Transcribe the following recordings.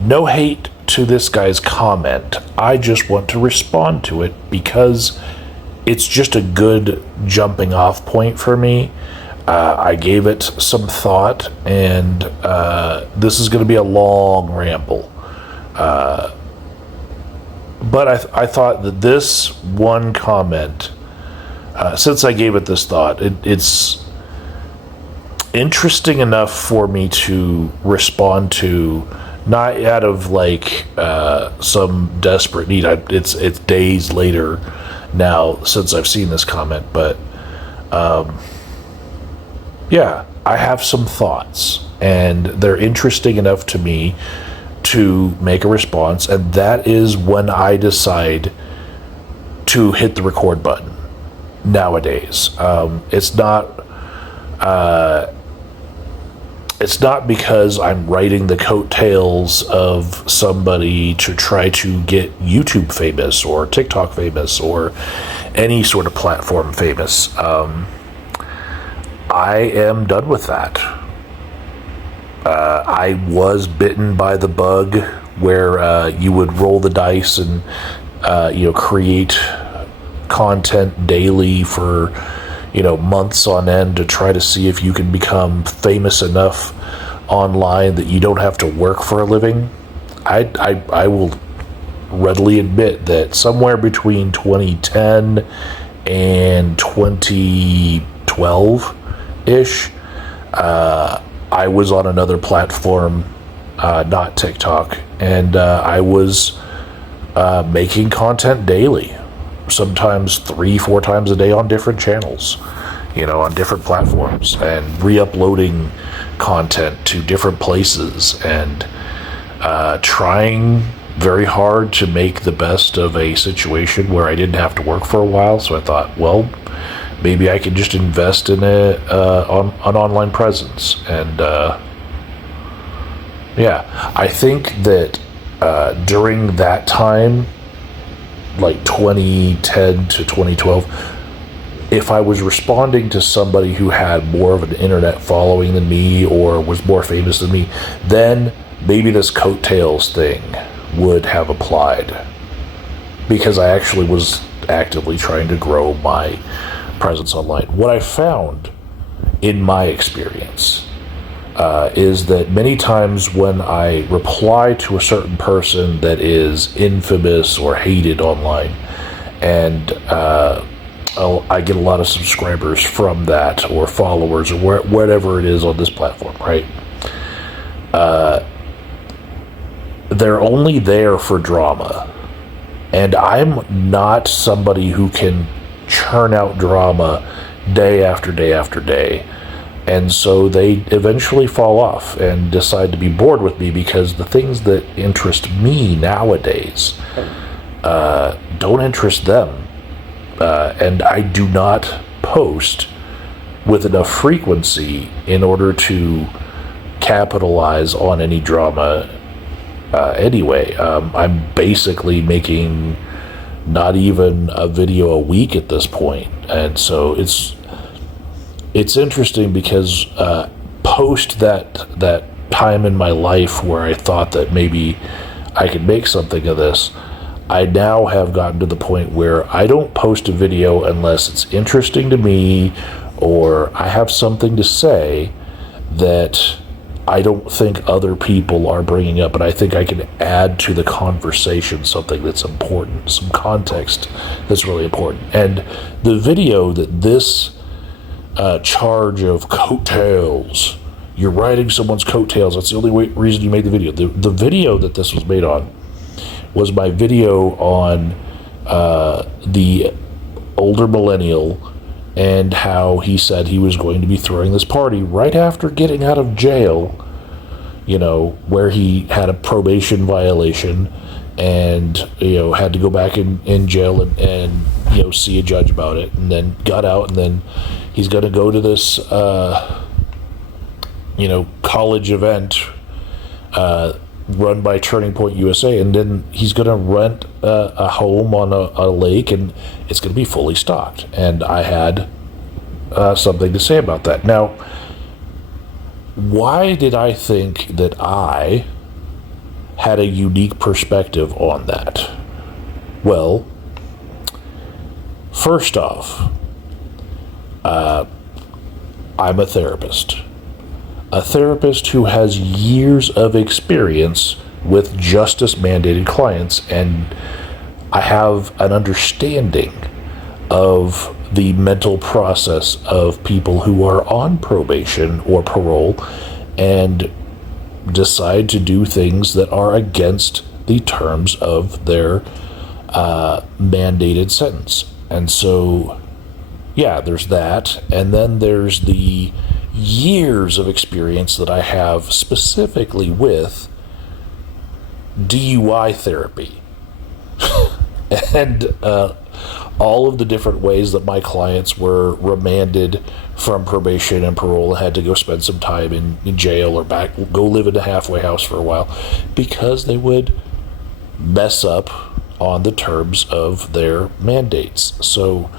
no hate to this guy's comment. I just want to respond to it because it's just a good jumping off point for me. I gave it some thought, and this is going to be a long ramble. But I thought that this one comment, since I gave it this thought, it's interesting enough for me to respond to, not out of like some desperate need. It's days later now since I've seen this comment, but yeah, I have some thoughts, and they're interesting enough to me to make a response, and that is when I decide to hit the record button nowadays. It's not because I'm riding the coattails of somebody to try to get YouTube famous or TikTok famous or any sort of platform famous. I am done with that. I was bitten by the bug where you would roll the dice and create content daily for months on end to try to see if you can become famous enough online that you don't have to work for a living. I will readily admit that somewhere between 2010 and 2012-ish, I was on another platform, not TikTok, and I was making content daily, sometimes 3-4 times a day on different channels, on different platforms, and re-uploading content to different places, and trying very hard to make the best of a situation where I didn't have to work for a while. So I thought, well, maybe I could just invest in an online presence. And yeah, I think that during that time, like 2010 to 2012, if I was responding to somebody who had more of an internet following than me or was more famous than me, then maybe this coattails thing would have applied, because I actually was actively trying to grow my presence online. What I found in my experience is that many times when I reply to a certain person that is infamous or hated online, and I get a lot of subscribers from that, or followers, or whatever it is on this platform, right? They're only there for drama, and I'm not somebody who can churn out drama day after day after day. And so they eventually fall off and decide to be bored with me, because the things that interest me nowadays don't interest them. And I do not post with enough frequency in order to capitalize on any drama anyway. I'm basically making not even a video a week at this point. And so it's interesting, because post that time in my life where I thought that maybe I could make something of this, I now have gotten to the point where I don't post a video unless it's interesting to me, or I have something to say that I don't think other people are bringing up, and I think I can add to the conversation something that's important, some context that's really important. And the video that this charge of coattails, you're riding someone's coattails, that's the only reason you made the video. The video that this was made on was my video on the older millennial, and how he said he was going to be throwing this party right after getting out of jail, where he had a probation violation and, had to go back in jail and see a judge about it, and then got out, and then he's going to go to this, college event run by Turning Point USA, and then he's going to rent a home on a lake, and it's going to be fully stocked. And I had something to say about that. Now, why did I think that I had a unique perspective on that. Well, first off, I'm a therapist. A therapist who has years of experience with justice-mandated clients, and I have an understanding of the mental process of people who are on probation or parole and decide to do things that are against the terms of their mandated sentence. And so, yeah, there's that. And then there's the years of experience that I have specifically with DUI therapy. And all of the different ways that my clients were remanded from probation and parole and had to go spend some time in jail or go live in a halfway house for a while because they would mess up on the terms of their mandates. So,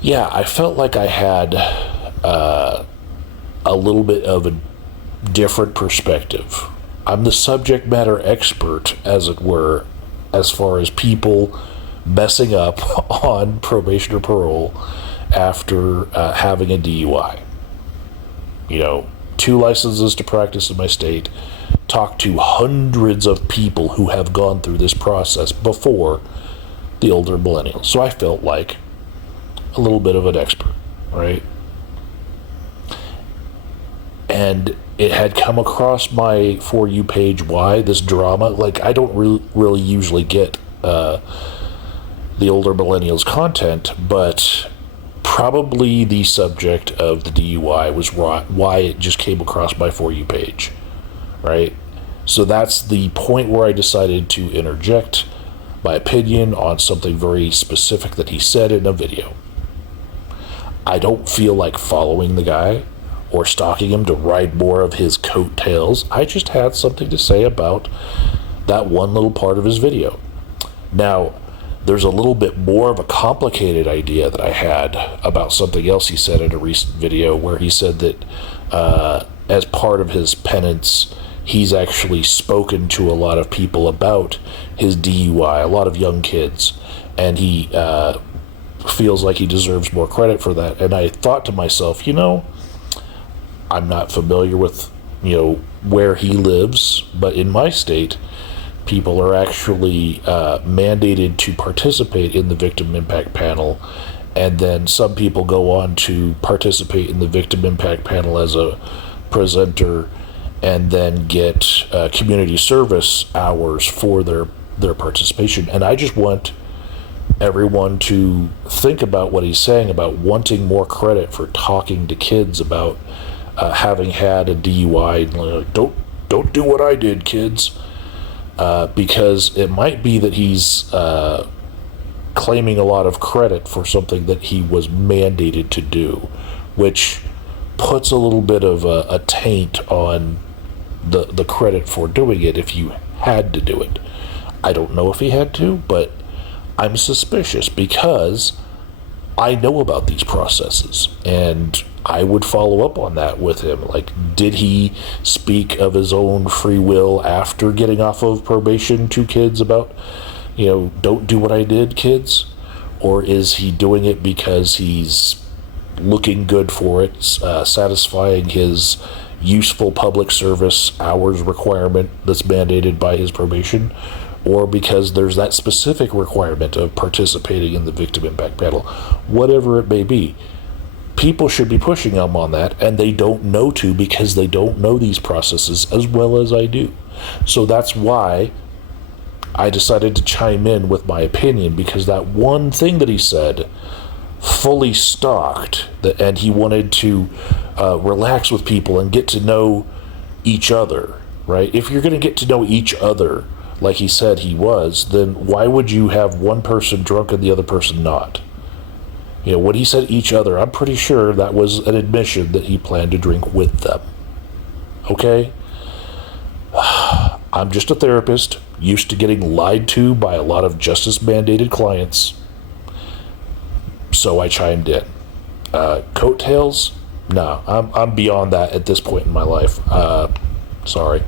yeah, I felt like I had a little bit of a different perspective. I'm the subject matter expert, as it were, as far as people messing up on probation or parole after having a DUI. 2 licenses to practice in my state, talked to hundreds of people who have gone through this process before the older millennials. So I felt like a little bit of an expert, right? And it had come across my For You page why this drama. Like, I don't really usually get the older millennials content, but probably the subject of the DUI was why it just came across my For You page, right? So that's the point where I decided to interject my opinion on something very specific that he said in a video. I don't feel like following the guy or stalking him to ride more of his coattails. I just had something to say about that one little part of his video. Now, there's a little bit more of a complicated idea that I had about something else he said in a recent video, where he said that as part of his penance, he's actually spoken to a lot of people about his DUI, a lot of young kids, and he feels like he deserves more credit for that. And I thought to myself, I'm not familiar with, where he lives, but in my state, people are actually mandated to participate in the Victim Impact Panel, and then some people go on to participate in the Victim Impact Panel as a presenter and then get community service hours for their participation. And I just want everyone to think about what he's saying about wanting more credit for talking to kids about having had a DUI. Don't do what I did, kids. Because it might be that he's claiming a lot of credit for something that he was mandated to do, which puts a little bit of a taint on the credit for doing it if you had to do it. I don't know if he had to, but I'm suspicious because I know about these processes, and I would follow up on that with him. Like, did he speak of his own free will after getting off of probation to kids about, don't do what I did, kids? Or is he doing it because he's looking good for it, satisfying his useful public service hours requirement that's mandated by his probation? Or because there's that specific requirement of participating in the Victim Impact Panel? Whatever it may be, people should be pushing them on that, and they don't know to because they don't know these processes as well as I do. So that's why I decided to chime in with my opinion, because that one thing that he said fully stalked, and he wanted to relax with people and get to know each other, right? If you're going to get to know each other like he said he was, then why would you have one person drunk and the other person not? When he said each other, I'm pretty sure that was an admission that he planned to drink with them. Okay? I'm just a therapist, used to getting lied to by a lot of justice-mandated clients, so I chimed in. Coattails? No, I'm beyond that at this point in my life. Sorry.